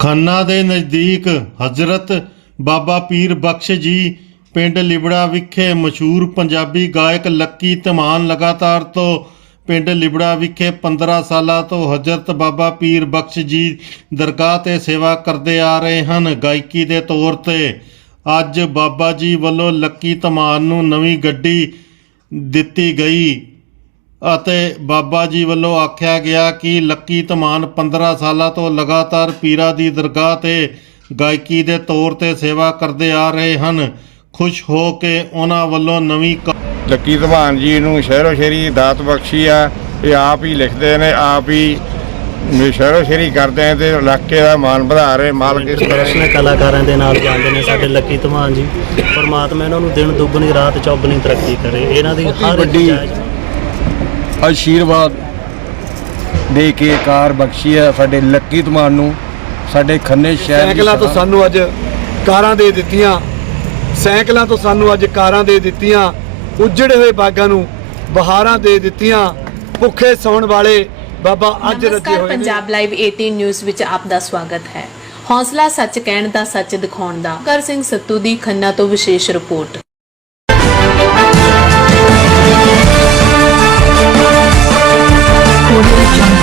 ਖੰਨਾ ਦੇ ਨਜ਼ਦੀਕ ਹਜ਼ਰਤ ਬਾਬਾ ਪੀਰ ਬਖਸ਼ ਜੀ ਪਿੰਡ ਲਿਬੜਾ ਵਿਖੇ ਮਸ਼ਹੂਰ ਪੰਜਾਬੀ ਗਾਇਕ ਲੱਕੀ ਧਮਾਨ ਲਗਾਤਾਰ ਤੋਂ ਪਿੰਡ ਲਿਬੜਾ ਵਿਖੇ 15 ਸਾਲਾਂ ਤੋਂ ਹਜ਼ਰਤ ਬਾਬਾ ਪੀਰ ਬਖਸ਼ ਜੀ ਦਰਗਾਹ ਤੇ ਸੇਵਾ ਕਰਦੇ ਆ ਰਹੇ ਹਨ। ਗਾਇਕੀ ਦੇ ਤੌਰ ਤੇ ਅੱਜ ਬਾਬਾ ਜੀ ਵੱਲੋਂ ਲੱਕੀ ਧਮਾਨ ਨੂੰ ਨਵੀਂ ਗੱਡੀ ਦਿੱਤੀ ਗਈ। ਅਤੇ ਬਾਬਾ ਜੀ ਵੱਲੋਂ ਆਖਿਆ ਗਿਆ ਕਿ ਲੱਕੀ ਧਮਾਨ 15 ਸਾਲਾਂ ਤੋਂ ਲਗਾਤਾਰ ਪੀਰਾਂ ਦੀ ਦਰਗਾਹ ਤੇ ਗਾਇਕੀ ਦੇ ਤੌਰ ਤੇ ਸੇਵਾ ਕਰਦੇ ਆ ਰਹੇ ਹਨ। ਖੁਸ਼ ਹੋ ਕੇ ਉਹਨਾਂ ਵੱਲੋਂ ਨਵੀਂ ਕ- ਲੱਕੀ ਧਵਾਨ ਜੀ ਨੂੰ ਸ਼ਹਿਰੋ ਸ਼ੇਰੀ ਦਾਤ ਬਖਸ਼ੀ ਆ। ਇਹ ਆਪ ਹੀ ਲਿਖਦੇ ਨੇ ਆਪ ਹੀ ਸ਼ਹਿਰੋ ਸ਼ੇਰੀ ਕਰਦੇ ਆ ਤੇ ਇਲਾਕੇ ਦਾ ਮਾਣ ਵਧਾ ਰਹੇ ਮਾਲਕ ਇਸ ਤਰ੍ਹਾਂ ਕਲਾਕਾਰਾਂ ਦੇ ਨਾਲ ਜਾਂਦੇ ਨੇ ਸਾਡੇ ਲੱਕੀ ਧਮਾਨ ਜੀ। ਪਰਮਾਤਮਾ ਇਹਨਾਂ ਨੂੰ ਦਿਨ ਦੁੱਗਣੀ ਰਾਤ ਚੌਗਣੀ ਤਰੱਕੀ ਕਰੇ। ਇਹਨਾਂ ਦੀ ਹਰ ਵੱਡੀ ਆਸ਼ੀਰਵਾਦ ਦੇ ਕੇ ਕਾਰ ਬਖਸ਼ੀ ਹੈ ਸਾਡੇ ਲੱਕੀ ਧਮਾਨ ਨੂੰ ਸਾਡੇ ਖੰਨੇ ਸ਼ਹਿਰ ਦੀ ਸਾਈਕਲਾਂ ਤੋਂ ਸਾਨੂੰ ਅੱਜ ਕਾਰਾਂ ਦੇ ਦਿੱਤੀਆਂ ਸਾਈਕਲਾਂ ਤੋਂ ਸਾਨੂੰ ਅੱਜ ਕਾਰਾਂ ਦੇ ਦਿੱਤੀਆਂ ਉੱਜੜੇ ਹੋਏ ਬਾਗਾਂ ਨੂੰ ਬਹਾਰਾਂ ਦੇ ਦਿੱਤੀਆਂ ਭੁੱਖੇ ਸੌਣ ਵਾਲੇ ਬਾਬਾ ਅੱਜ ਰੱਜੇ ਨਮਸਕਾਰ ਹੋਏ ਨੇ। ਪੰਜਾਬ ਲਾਈਵ 18 ਨਿਊਜ਼ ਵਿੱਚ ਆਪ ਦਾ ਸਵਾਗਤ ਹੈ। ਹੌਸਲਾ ਸੱਚ ਕਹਿਣ ਦਾ ਸੱਚ ਦਿਖਾਉਣ ਦਾ। ਕਰ ਸਿੰਘ ਸੱਤੂ ਦੀ ਖੰਨਾ ਤੋਂ ਵਿਸ਼ੇਸ਼ ਰਿਪੋਰਟ। Audio Jungle.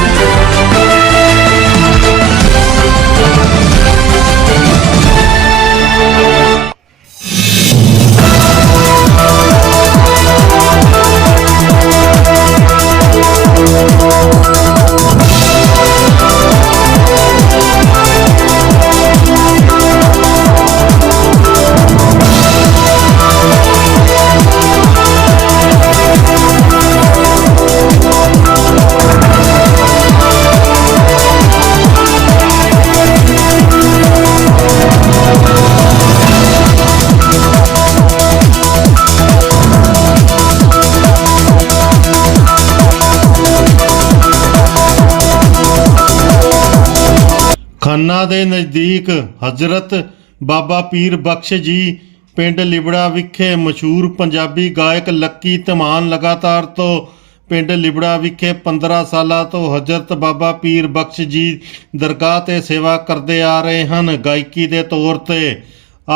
ਖੰਨਾ ਦੇ ਨਜ਼ਦੀਕ ਹਜ਼ਰਤ ਬਾਬਾ ਪੀਰ ਬਖਸ਼ ਜੀ ਪਿੰਡ ਲਿਬੜਾ ਵਿਖੇ ਮਸ਼ਹੂਰ ਪੰਜਾਬੀ ਗਾਇਕ ਲੱਕੀ ਧਮਾਨ ਲਗਾਤਾਰ ਤੋਂ ਪਿੰਡ ਲਿਬੜਾ ਵਿਖੇ 15 ਸਾਲਾਂ ਤੋਂ ਹਜ਼ਰਤ ਬਾਬਾ ਪੀਰ ਬਖਸ਼ ਜੀ ਦਰਗਾਹ ਤੇ ਸੇਵਾ ਕਰਦੇ ਆ ਰਹੇ ਹਨ। ਗਾਇਕੀ ਦੇ ਤੌਰ ਤੇ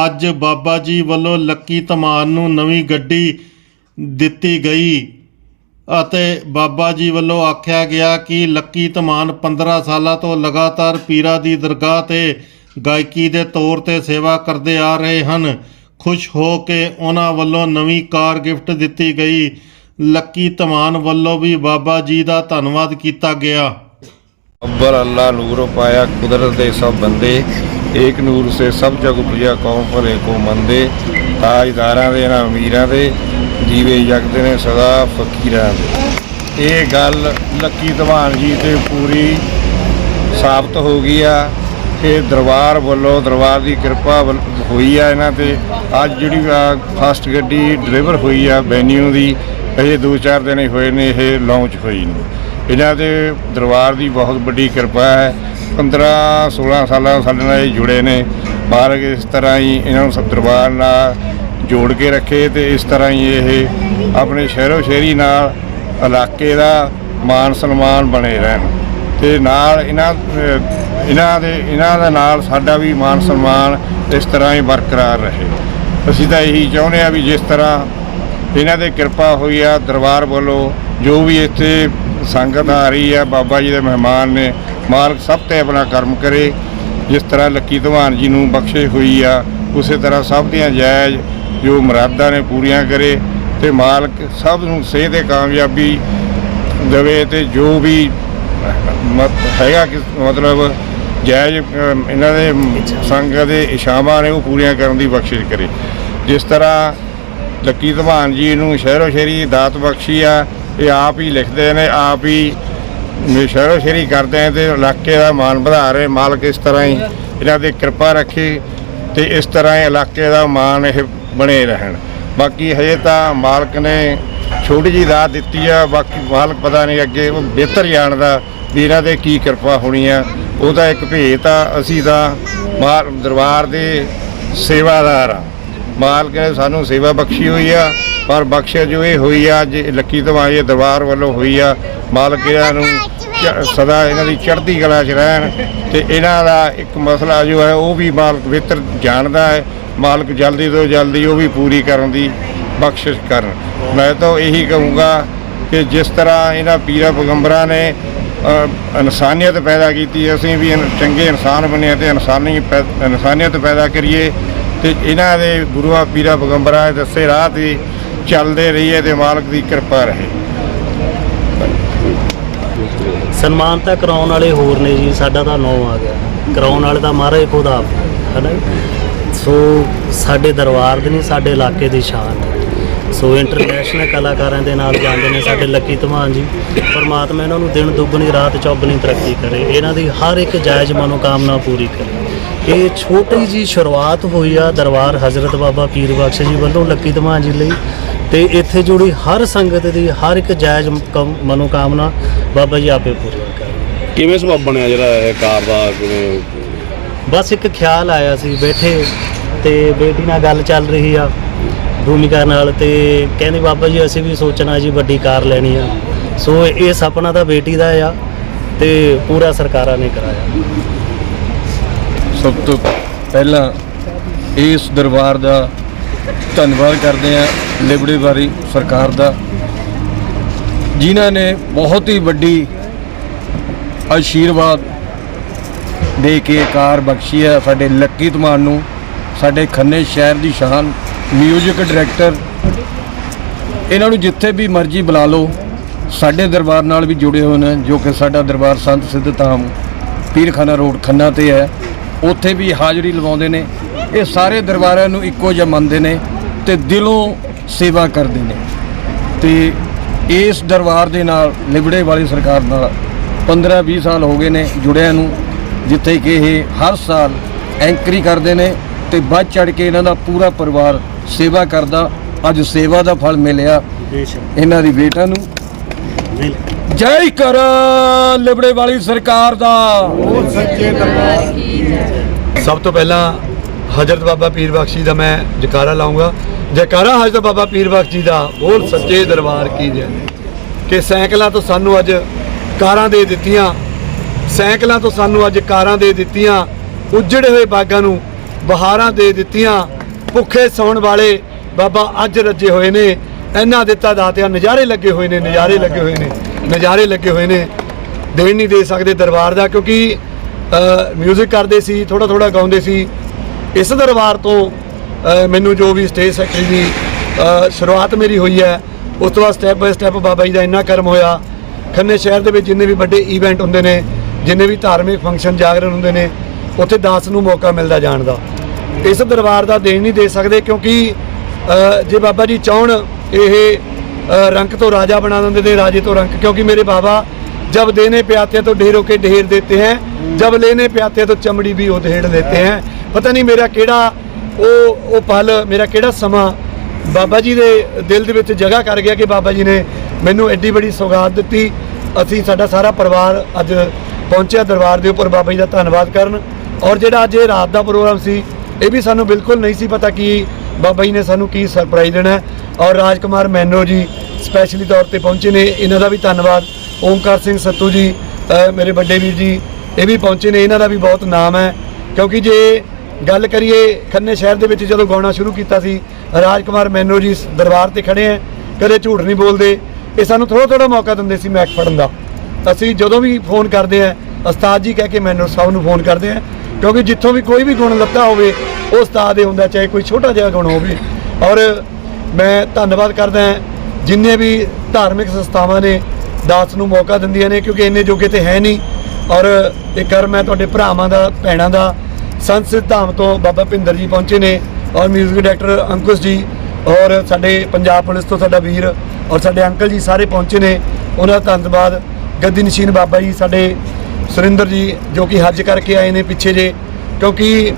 ਅੱਜ ਬਾਬਾ ਜੀ ਵੱਲੋਂ ਲੱਕੀ ਧਮਾਨ ਨੂੰ ਨਵੀਂ ਗੱਡੀ ਦਿੱਤੀ ਗਈ। ਅਤੇ ਬਾਬਾ ਜੀ ਵੱਲੋਂ ਆਖਿਆ ਗਿਆ ਕਿ ਲੱਕੀ ਧਮਾਨ 15 ਸਾਲਾਂ ਤੋਂ ਲਗਾਤਾਰ ਪੀਰਾ ਦੀ ਦਰਗਾਹ ਤੇ ਗਾਇਕੀ ਦੇ ਤੌਰ ਤੇ ਸੇਵਾ ਕਰਦੇ ਆ ਰਹੇ ਹਨ। ਖੁਸ਼ ਹੋ ਕੇ ਉਹਨਾਂ ਵੱਲੋਂ ਨਵੀਂ ਕਾਰ ਗਿਫਟ ਦਿੱਤੀ ਗਈ। ਲੱਕੀ ਧਮਾਨ ਵੱਲੋਂ ਵੀ ਬਾਬਾ ਜੀ ਦਾ ਧੰਨਵਾਦ ਕੀਤਾ ਗਿਆ। ਅੱਬਰ ਅੱਲਾ ਨੂਰ ਪਾਇਆ, ਕੁਦਰਤ ਦੇ ਸਭ ਬੰਦੇ, ਏਕ ਨੂਰ ਸੇ ਸਭ ਜਗ ਉਪਜਿਆ, ਕੌਮ ਭਰੇ ਕੋ ਮੰਦੇ, ਤਾਜਦਾਰਾਂ ਦੇ ਨਾ ਅਮੀਰਾਂ ਦੇ ਦੀਵੇ ਜਗਦੇ ਨੇ, ਸਦਾ ਫਕੀਰਾਂ ਦੇ ਇਹ ਗੱਲ ਲੱਕੀ ਧਵਾਨ ਜੀ ਤੇ ਪੂਰੀ ਸਾਬਤ ਹੋ ਗਈ ਆ। ਕਿ ਦਰਬਾਰ ਵੱਲੋਂ, ਦਰਬਾਰ ਦੀ ਕਿਰਪਾ ਵੱਲ- ਹੋਈ ਆ ਇਹਨਾਂ ਤੇ। ਅੱਜ ਜਿਹੜੀ ਆ ਫਸਟ ਗੱਡੀ ਡਿਲੀਵਰ ਹੋਈ ਆ ਵੈਨਿਊ ਦੀ ਅਜੇ 2-4 ਦਿਨ ਹੀ ਹੋਏ ਨੇ, ਇਹ ਲਾਂਚ ਹੋਈ ਨੇ। ਇਹਨਾਂ ਦੇ ਦਰਬਾਰ ਦੀ ਬਹੁਤ ਵੱਡੀ ਕਿਰਪਾ ਹੈ। 15-16 ਸਾਲਾਂ ਸਾਡੇ ਨਾਲ ਇਹ ਜੁੜੇ ਨੇ। ਮਾਲਕ ਇਸ ਤਰ੍ਹਾਂ ਹੀ ਇਹਨਾਂ ਨੂੰ ਸਭ ਦਰਬਾਰ ਨਾਲ ਜੋੜ ਕੇ ਰੱਖੇ ਤੇ ਇਸ ਤਰ੍ਹਾਂ ਹੀ ਇਹ ਆਪਣੇ ਸ਼ਹਿਰੋ ਸ਼ਹਿਰੀ ਨਾਲ ਇਲਾਕੇ ਦਾ ਮਾਨ ਸਨਮਾਨ ਬਣੇ ਰਹਿਣ। ਤੇ ਨਾਲ ਇਹਨਾਂ ਇਹਨਾਂ ਦੇ ਇਹਨਾਂ ਦੇ ਨਾਲ ਸਾਡਾ ਵੀ ਮਾਨ ਸਨਮਾਨ ਇਸ ਤਰ੍ਹਾਂ ਹੀ ਬਰਕਰਾਰ ਰਹੇ। ਅਸੀਂ ਤਾਂ ਇਹੀ ਚਾਹੁੰਦੇ ਆ ਵੀ ਜਿਸ ਤਰ੍ਹਾਂ ਇਹਨਾਂ ਦੇ ਕਿਰਪਾ ਹੋਈ ਆ ਦਰਬਾਰ ਵੱਲੋਂ, ਜੋ ਵੀ ਇੱਥੇ ਸੰਗਤ ਆ ਰਹੀ ਆ, ਬਾਬਾ ਜੀ ਦੇ ਮਹਿਮਾਨ ਨੇ, ਮਾਲਕ ਸਭ ਤੇ ਆਪਣਾ ਕਰਮ ਕਰੇ। ਜਿਸ ਤਰ੍ਹਾਂ ਲੱਕੀ ਧਵਾਨ ਜੀ ਨੂੰ ਬਖਸ਼ੇ ਹੋਈ ਆ, ਉਸੇ ਤਰ੍ਹਾਂ ਸਭ ਦੀਆਂ ਜਾਇਜ਼ ਜੋ ਮੁਰਾਦਾਂ ਨੇ ਪੂਰੀਆਂ ਕਰੇ ਤੇ ਮਾਲਕ ਸਭ ਨੂੰ ਸਿਹਤ ਤੇ ਕਾਮਯਾਬੀ ਦੇਵੇ ਤੇ ਜੋ ਵੀ ਮਤ ਹੈਗਾ ਕਿ ਮਤਲਬ ਜਾਇਜ਼ ਅਮ, ਇਹਨਾਂ ਦੇ ਸੰਗਤ ਦੇ ਇਸ਼ਾਵਾਂ ਨੇ ਉਹ ਪੂਰੀਆਂ ਕਰਨ ਦੀ ਬਖਸ਼ਿਸ਼ ਕਰੇ। ਜਿਸ ਤਰ੍ਹਾਂ ਲੱਕੀ ਧਮਾਨ ਜੀ ਨੂੰ ਸ਼ਹਿਰੋ ਸ਼ੇਰੀ ਦਾਤ ਬਖਸ਼ੀ ਆ ਇਹ ਆਪ ਹੀ ਲਿਖਦੇ ਨੇ ਆਪ ਹੀ ਸ਼ਹਿਰੋ ਸ਼ੇਰੀ ਕਰਦੇ ਆ ਤੇ ਇਲਾਕੇ ਦਾ ਮਾਣ ਵਧਾ ਰਹੇ ਮਾਲਕ ਇਸ ਤਰ੍ਹਾਂ ਹੀ ਇਹਨਾਂ ਦੇ ਕਿਰਪਾ ਰੱਖੇ ਤੇ ਇਸ ਤਰ੍ਹਾਂ ਹੀ ਇਲਾਕੇ ਦਾ ਮਾਣ ਇਹ ਬਣੇ ਰਹਿਣ। ਬਾਕੀ ਹਜੇ ਤਾਂ ਮਾਲਕ ਨੇ ਛੋਟੀ ਜੀ ਰਾਹ ਦਿੱਤੀ ਆ, ਬਾਕੀ ਮਾਲਕ ਪਤਾ ਨਹੀਂ ਅੱਗੇ ਉਹ ਬਿਹਤਰ ਜਾਣਦਾ ਵੀ ਇਹਨਾਂ ਦੇ ਕੀ ਕਿਰਪਾ ਹੋਣੀ ਆ। ਉਹਦਾ ਇੱਕ ਭੇਤ ਆ, ਅਸੀਂ ਤਾਂ ਮਾਰ ਦਰਬਾਰ ਦੇ ਸੇਵਾਦਾਰ ਆ। ਮਾਲਕ ਨੇ ਸਾਨੂੰ ਸੇਵਾ ਬਖਸ਼ੀ ਹੋਈ ਆ, ਪਰ ਬਖਸ਼ਿਸ਼ ਜੋ ਇਹ ਹੋਈ ਆ ਜੇ ਲੱਕੀ ਧਮਾਈ ਦਰਬਾਰ ਵੱਲੋਂ ਹੋਈ ਆ। ਮਾਲਕ ਇਹਨਾਂ ਨੂੰ ਚ- ਸਦਾ ਇਹਨਾਂ ਦੀ ਚੜ੍ਹਦੀ ਕਲਾ 'ਚ ਰਹਿਣ ਤੇ ਇਹਨਾਂ ਦਾ ਇੱਕ ਮਸਲਾ ਜੋ ਹੈ, ਉਹ ਵੀ ਮਾਲਕ ਬਿਹਤਰ ਜਾਣਦਾ ਹੈ। ਮਾਲਕ ਜਲਦੀ ਤੋਂ ਜਲਦੀ ਉਹ ਵੀ ਪੂਰੀ ਕਰਨ ਦੀ ਬਖਸ਼ਿਸ਼ ਕਰਨ। ਮੈਂ ਤਾਂ ਇਹੀ ਕਹੂੰਗਾ ਕਿ ਜਿਸ ਤਰ੍ਹਾਂ ਇਹਨਾਂ ਪੀਰਾ ਪੈਗੰਬਰਾਂ ਨੇ ਇਨਸਾਨੀਅਤ ਪੈਦਾ ਕੀਤੀ, ਅਸੀਂ ਵੀ ਚੰਗੇ ਇਨਸਾਨ ਬਣੇ ਤੇ ਇਨਸਾਨੀ ਪੈ- ਇਨਸਾਨੀਅਤ ਪੈਦਾ ਕਰੀਏ ਤੇ ਇਹਨਾਂ ਦੇ ਗੁਰੂਆਂ, ਪੀਰਾ ਪੈਗੰਬਰਾਂ ਦੇ ਦੱਸੇ ਰਾਹ ਤੇ ਚੱਲਦੇ ਰਹੀਏ ਤੇ ਮਾਲਕ ਦੀ ਕਿਰਪਾ ਰਹੇ। ਸਨਮਾਨ ਤਾਂ ਕਰਾਉਣ ਵਾਲੇ ਹੋਰ ਨੇ ਜੀ, ਸਾਡਾ ਤਾਂ ਨੌ ਆ ਗਿਆ। ਕਰਾਉਣ ਵਾਲੇ ਤਾਂ ਮਹਾਰਾਜ ਖੁਦ ਆਪ, ਹੈ ਨਾ ਸੋ ਸਾਡੇ ਦਰਬਾਰ ਦੇ ਨਹੀਂ, ਸਾਡੇ ਇਲਾਕੇ ਦੀ ਸ਼ਾਨ ਹੈ। ਸੋ ਇੰਟਰਨੈਸ਼ਨਲ ਕਲਾਕਾਰਾਂ ਦੇ ਨਾਲ ਜਾਂਦੇ ਨੇ ਸਾਡੇ ਲੱਕੀ ਧਮਾਨ ਜੀ। ਪਰਮਾਤਮਾ ਇਹਨਾਂ ਨੂੰ ਦਿਨ ਦੁੱਗਣੀ, ਰਾਤ ਚੌਗਣੀ ਤਰੱਕੀ ਕਰੇ। ਇਹਨਾਂ ਦੀ ਹਰ ਇੱਕ ਜਾਇਜ਼ ਮਨੋਕਾਮਨਾ ਪੂਰੀ ਕਰੇ। ਇਹ ਛੋਟੀ ਜੀ ਸ਼ੁਰੂਆਤ ਹੋਈ ਆ ਦਰਬਾਰ ਹਜ਼ਰਤ ਬਾਬਾ ਪੀਰ ਬਖਸ਼ ਜੀ ਵੱਲੋਂ ਲੱਕੀ ਧਮਾਨ ਜੀ ਲਈ। ਤੇ ਇੱਥੇ ਜੁੜੀ ਹਰ ਸੰਗਤ ਦੀ ਹਰ ਇੱਕ ਜਾਇਜ਼ ਕਮ- ਮਨੋਕਾਮਨਾ ਬਾਬਾ ਜੀ ਆਪੇ ਪੂਰੀ ਕਰਨ ਕਿਵੇਂ ਸਬਬ ਬਣਿਆ ਜਿਹੜਾ ਇਹ ਕਾਰ ਦਾ, ਕਿਵੇਂ ਬਸ ਇੱਕ ਖਿਆਲ ਆਇਆ ਸੀ ਬੈਠੇ ਤੇ ਬੇਟੀ ਨਾਲ ਗੱਲ ਚੱਲ ਰਹੀ ਆ ਭੂਮਿਕਾ ਨਾਲ ਤੇ ਕਹਿੰਦੇ ਬਾਬਾ ਜੀ ਅਸੀਂ ਵੀ ਸੋਚਣਾ ਜੀ ਵੱਡੀ ਕਾਰ ਲੈਣੀ ਆ। ਸੋ ਇਹ ਸੁਪਨਾ ਤਾਂ ਬੇਟੀ ਦਾ ਆ ਤੇ ਪੂਰਾ ਸਰਕਾਰਾਂ ਨੇ ਕਰਾਇਆ। ਸਭ ਤੋਂ ਪਹਿਲਾਂ ਇਸ ਦਰਬਾਰ ਦਾ ਧੰਨਵਾਦ ਕਰਦੇ ਹਾਂ ਲਿਬੜੀ ਵਾਰੀ ਸਰਕਾਰ ਦਾ, ਜਿਨ੍ਹਾਂ ਨੇ ਬਹੁਤ ਹੀ ਵੱਡੀ ਆਸ਼ੀਰਵਾਦ ਦੇ ਕੇ ਕਾਰ ਬਖਸ਼ੀ ਹੈ ਸਾਡੇ ਲੱਕੀ ਧਮਾਨ ਨੂੰ, ਸਾਡੇ ਖੰਨੇ ਸ਼ਹਿਰ ਦੀ ਸ਼ਾਨ ਮਿਊਜ਼ਿਕ ਡਾਇਰੈਕਟਰ ਇਹਨਾਂ ਨੂੰ ਜਿੱਥੇ ਵੀ ਮਰਜ਼ੀ ਬੁਲਾ ਲਓ, ਸਾਡੇ ਦਰਬਾਰ ਨਾਲ ਵੀ ਜੁੜੇ ਹੋਏ ਨੇ, ਜੋ ਕਿ ਸਾਡਾ ਦਰਬਾਰ ਸੰਤ ਸਿੱਧ ਧਾਮ, ਪੀਰਖਾਨਾ ਰੋਡ ਖੰਨਾ ਤੇ ਹੈ। ਉੱਥੇ ਵੀ ਹਾਜ਼ਰੀ ਲਵਾਉਂਦੇ ਨੇ। ਇਹ ਸਾਰੇ ਦਰਬਾਰਾਂ ਨੂੰ ਇੱਕੋ ਜਿਹਾ ਮੰਨਦੇ ਨੇ ਤੇ ਦਿਲੋਂ ਸੇਵਾ ਕਰਦੇ ਨੇ। ਤੇ ਇਸ ਦਰਬਾਰ ਦੇ ਨਾਲ, ਲਿਬੜੇ ਵਾਲੀ ਸਰਕਾਰ ਨਾਲ 15-20 ਸਾਲ ਹੋ ਗਏ ਨੇ ਜੁੜਿਆਂ ਨੂੰ। ਜਿੱਥੇ ਕਿ ਇਹ ਹਰ ਸਾਲ ਐਂਕਰੀ ਕਰਦੇ ਨੇ ਤੇ ਵੱਧ ਚੜ ਕੇ ਇਹਨਾਂ ਦਾ ਪੂਰਾ ਪਰਿਵਾਰ ਸੇਵਾ ਕਰਦਾ। ਅੱਜ ਸੇਵਾ ਦਾ ਫਲ ਮਿਲਿਆ। ਇਹਨਾਂ ਦੀ ਬੇਟਾ ਨੂੰ। ਜੈ ਕਰ ਲਿਬੜੇ ਵਾਲੀ ਸਰਕਾਰ ਦਾ। ਸਭ ਤੋਂ ਪਹਿਲਾਂ ਹਜ਼ਰਤ ਬਾਬਾ ਪੀਰ ਬਖਸ਼ੀ ਦਾ ਮੈਂ ਜਕਾਰਾ ਲਾਉਂਗਾ। ਜਕਾਰਾ ਹਜ਼ਰਤ ਬਾਬਾ ਪੀਰ ਬਖਸ਼ੀ ਦਾ ਬੋਲ ਸੱਚੇ ਦਰਬਾਰ ਕੀ ਜੈ। ਕਿ ਸਾਈਕਲਾਂ ਤੋਂ ਸਾਨੂੰ ਅੱਜ ਕਾਰਾਂ ਦੇ ਦਿੱਤੀਆਂ। ਸਾਈਕਲਾਂ ਤੋਂ ਸਾਨੂੰ ਅੱਜ ਕਾਰਾਂ ਦੇ ਦਿੱਤੀਆਂ, ਉੱਜੜੇ ਹੋਏ ਬਾਗਾਂ ਨੂੰ ਬਹਾਰਾਂ ਦੇ ਦਿੱਤੀਆਂ, ਭੁੱਖੇ ਸੌਣ ਵਾਲੇ ਬਾਬਾ ਅੱਜ ਰੱਜੇ ਹੋਏ ਨੇ, ਇਹਨਾਂ ਦਿੱਤਾ ਦਾਤਿਆਂ ਨਜ਼ਾਰੇ ਲੱਗੇ ਹੋਏ ਨੇ, ਨਜ਼ਾਰੇ ਲੱਗੇ ਹੋਏ ਨੇ, ਨਜ਼ਾਰੇ ਲੱਗੇ ਹੋਏ ਨੇ। ਦੇਣ ਨਹੀਂ ਦੇ ਸਕਦੇ ਦਰਬਾਰ ਦਾ, ਕਿਉਂਕਿ ਮਿਊਜ਼ਿਕ ਕਰਦੇ ਸੀ ਥੋੜਾ ਥੋੜਾ ਗਾਉਂਦੇ ਸੀ। ਇਸ ਦਰਬਾਰ ਤੋਂ ਮੈਨੂੰ ਜੋ ਵੀ ਸਟੇਜ ਸੈਕਟਰੀ ਦੀ ਸ਼ੁਰੂਆਤ ਮੇਰੀ ਹੋਈ ਹੈ, ਉਸ ਤੋਂ ਬਾਅਦ step by step Baba ji ਦਾ ਇੰਨਾ ਕਰਮ ਹੋਇਆ। ਖੰਨੇ ਸ਼ਹਿਰ ਦੇ ਵਿੱਚ ਜਿੰਨੇ ਵੀ ਵੱਡੇ ਇਵੈਂਟ ਹੁੰਦੇ ਨੇ ਜਿੰਨੇ ਵੀ ਧਾਰਮਿਕ ਫੰਕਸ਼ਨ ਜਾਗਰਣ ਹੁੰਦੇ ਨੇ, ਉੱਥੇ ਦਾਸ ਨੂੰ ਮੌਕਾ ਮਿਲਦਾ ਜਾਣ ਦਾ। ਇਸ ਦਰਬਾਰ ਦਾ ਦੇਣ ਨਹੀਂ ਦੇ ਸਕਦੇ ਕਿਉਂਕਿ ਜੇ ਬਾਬਾ ਜੀ ਚਾਹਣ, ਇਹ ਰੰਗ ਤੋਂ ਰਾਜਾ ਬਣਾ ਦਿੰਦੇ ਨੇ, ਰਾਜੇ ਤੋਂ ਰੰਗ ਕਿਉਂਕਿ ਮੇਰੇ ਬਾਬਾ ਜਬ ਦੇਨੇ ਪਿਆਤੇ ਤੋਂ ਢੇਰੋ ਕੇ ਢੇਰ ਦੇਤੇ ਹੈ, ਜਬ ਲੈਨੇ ਪਿਆਤੇ ਤੋਂ ਚਮੜੀ ਵੀ ਉਹ ਢੇੜ ਲੈਤੇ ਹੈ। ਪਤਾ ਨਹੀਂ ਮੇਰਾ ਕਿਹੜਾ ਉਹ ਉਹ ਪਲ, ਮੇਰਾ ਕਿਹੜਾ ਸਮਾਂ ਬਾਬਾ ਜੀ ਦੇ ਦਿਲ ਦੇ ਵਿੱਚ ਜਗ੍ਹਾ ਕਰ ਗਿਆ ਕਿ ਬਾਬਾ ਜੀ ਨੇ ਮੈਨੂੰ ਐਡੀ ਬੜੀ ਸੌਗਾਤ ਦਿੱਤੀ। ਅਸੀਂ, ਸਾਡਾ ਸਾਰਾ ਪਰਿਵਾਰ ਅੱਜ ਪਹੁੰਚਿਆ ਦਰਬਾਰ ਦੇ ਉੱਪਰ ਬਾਬਾ ਜੀ ਦਾ ਧੰਨਵਾਦ ਕਰਨ। ਔਰ ਜਿਹੜਾ ਅੱਜ ਇਹ ਰਾਤ ਦਾ ਪ੍ਰੋਗਰਾਮ ਸੀ, ਇਹ ਵੀ ਸਾਨੂੰ ਬਿਲਕੁਲ ਨਹੀਂ ਸੀ ਪਤਾ ਕਿ ਬਾਬਾ ਜੀ ਨੇ ਸਾਨੂੰ ਕੀ ਸਰਪ੍ਰਾਈਜ਼ ਦੇਣਾ ਹੈ। ਔਰ ਰਾਜਕੁਮਾਰ ਮੈਨੋ ਜੀ ਸਪੈਸ਼ਲੀ ਤੌਰ ਤੇ ਪਹੁੰਚੇ ਨੇ। ਇਹਨਾਂ ਦਾ ਵੀ ਧੰਨਵਾਦ। ਓਮਕਾਰ ਸਿੰਘ ਸੱਤੂ ਜੀ ਮੇਰੇ ਵੱਡੇ ਵੀਰ ਜੀ, ਇਹ ਵੀ ਪਹੁੰਚੇ ਨੇ। ਇਹਨਾਂ ਦਾ ਵੀ ਬਹੁਤ ਨਾਮ ਹੈ। ਕਿਉਂਕਿ ਜੇ ਗੱਲ ਕਰੀਏ ਖੰਨੇ ਸ਼ਹਿਰ ਦੇ ਵਿੱਚ ਜਦੋਂ ਗਾਉਣਾ ਸ਼ੁਰੂ ਕੀਤਾ ਸੀ, ਰਾਜਕੁਮਾਰ ਮੈਨੋ ਜੀ ਦਰਬਾਰ ਤੇ ਖੜੇ ਆ ਕਦੇ ਝੂਠ ਨਹੀਂ ਬੋਲਦੇ। ਇਹ ਸਾਨੂੰ ਥੋੜਾ ਥੋੜਾ ਮੌਕਾ ਦਿੰਦੇ ਸੀ ਮੈਕ ਫੜਨ ਦਾ। ਅਸੀਂ ਜਦੋਂ ਵੀ ਫੋਨ ਕਰਦੇ ਆ, ਉਸਤਾਦ ਜੀ ਕਹਿ ਕੇ ਮੈਨੋ ਸਾਹਿਬ ਨੂੰ ਫੋਨ ਕਰਦੇ ਆ, ਕਿਉਂਕਿ ਜਿੱਥੋਂ ਵੀ ਕੋਈ ਵੀ ਗੁਣ ਲੱਭਦਾ ਹੋਵੇ, ਉਹ ਉਸਤਾਦ ਦੇ ਹੁੰਦਾ, ਚਾਹੇ ਕੋਈ ਛੋਟਾ ਜਿਹਾ ਗੁਣ ਹੋਵੇ। ਔਰ ਮੈਂ ਧੰਨਵਾਦ ਕਰਦਾ ਜਿੰਨੇ ਵੀ ਧਾਰਮਿਕ ਸੰਸਥਾਵਾਂ ਨੇ, ਦਾਸ ਨੂੰ ਮੌਕਾ ਦਿੰਦੀਆਂ ਨੇ, ਕਿਉਂਕਿ ਇੰਨੇ ਜੋਗੇ ਤੇ ਹੈ ਨਹੀਂ। ਔਰ ਇਹ ਕਰ ਮੈਂ ਤੁਹਾਡੇ ਭਰਾਵਾਂ ਦਾ, ਭੈਣਾਂ ਦਾ ਸੰਸਿਧ ਧਾਮ ਤੋਂ ਬਾਬਾ ਭਿੰਦਰ ਜੀ ਪਹੁੰਚੇ ਨੇ, ਔਰ ਮਿਊਜ਼ਿਕ ਡਾਇਰੈਕਟਰ ਅੰਕੁਸ਼ ਜੀ, ਔਰ ਸਾਡੇ ਪੰਜਾਬ ਪੁਲਿਸ ਤੋਂ ਸਾਡਾ ਵੀਰ, ਔਰ ਸਾਡੇ ਅੰਕਲ ਜੀ ਸਾਰੇ ਪਹੁੰਚੇ ਨੇ, ਉਹਨਾਂ ਦਾ ਧੰਨਵਾਦ। ਗੱਦੀ ਨਸ਼ੀਨ ਬਾਬਾ ਜੀ ਸਾਡੇ ਸੁਰਿੰਦਰ ਜੀ ਜੋ ਕਿ ਹੱਜ ਕਰਕੇ ਆਏ ਨੇ ਪਿੱਛੇ ਜੇ ਕਿਉਂਕਿ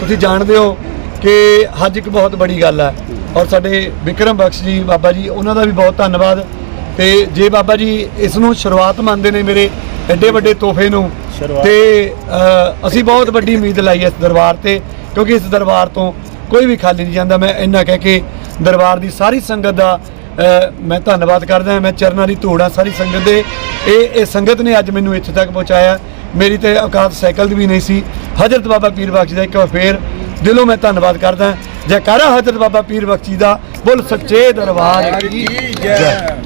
ਤੁਸੀਂ ਜਾਣਦੇ ਹੋ ਕਿ ਹੱਜ ਇੱਕ ਬਹੁਤ ਬੜੀ ਗੱਲ ਹੈ ਔਰ ਸਾਡੇ ਵਿਕਰਮ ਬਖਸ਼ ਜੀ ਬਾਬਾ ਜੀ ਉਹਨਾਂ ਦਾ ਵੀ ਬਹੁਤ ਧੰਨਵਾਦ। ਤੇ ਜੇ ਬਾਬਾ ਜੀ ਇਸ ਨੂੰ ਸ਼ੁਰੂਆਤ ਮੰਨਦੇ ਨੇ ਮੇਰੇ ਐਡੇ ਵੱਡੇ ਤੋਹਫੇ ਨੂੰ। ਤੇ ਅਸੀਂ ਬਹੁਤ ਵੱਡੀ ਉਮੀਦ ਲਾਈ ਹੈ ਇਸ ਦਰਬਾਰ ਤੇ ਕਿਉਂਕਿ ਇਸ ਦਰਬਾਰ ਤੋਂ ਕੋਈ ਵੀ ਖਾਲੀ ਨਹੀਂ ਜਾਂਦਾ। ਮੈਂ ਇੰਨਾ ਕਹਿ ਕੇ ਦਰਬਾਰ ਦੀ ਸਾਰੀ ਸੰਗਤ ਦਾ ਮੈਂ ਧੰਨਵਾਦ ਕਰਦਾ ਮੈਂ ਚਰਨਾਂ ਦੀ ਧੂੜਾ ਸਾਰੀ ਸੰਗਤ ਦੇ। ਇਹ ਇਹ ਸੰਗਤ ਨੇ ਅੱਜ ਮੈਨੂੰ ਇੱਥੇ ਤੱਕ ਪਹੁੰਚਾਇਆ। ਮੇਰੀ ਤੇ ਔਕਾਤ ਸਾਈਕਲ ਦੀ ਵੀ ਨਹੀਂ ਸੀ। ਹਜ਼ਰਤ ਬਾਬਾ ਪੀਰ ਬਖਸ਼ ਦਾ ਇੱਕ ਵਾਰ ਫੇਰ ਦਿਲੋਂ ਮੈਂ ਧੰਨਵਾਦ ਕਰਦਾ ਜੈਕਾਰਾ ਹਜ਼ਰਤ ਬਾਬਾ ਪੀਰ ਬਖਸ਼ ਦਾ ਬੋਲ ਸੱਚੇ ਦਰਬਾਰ ਕੀ ਜੈ।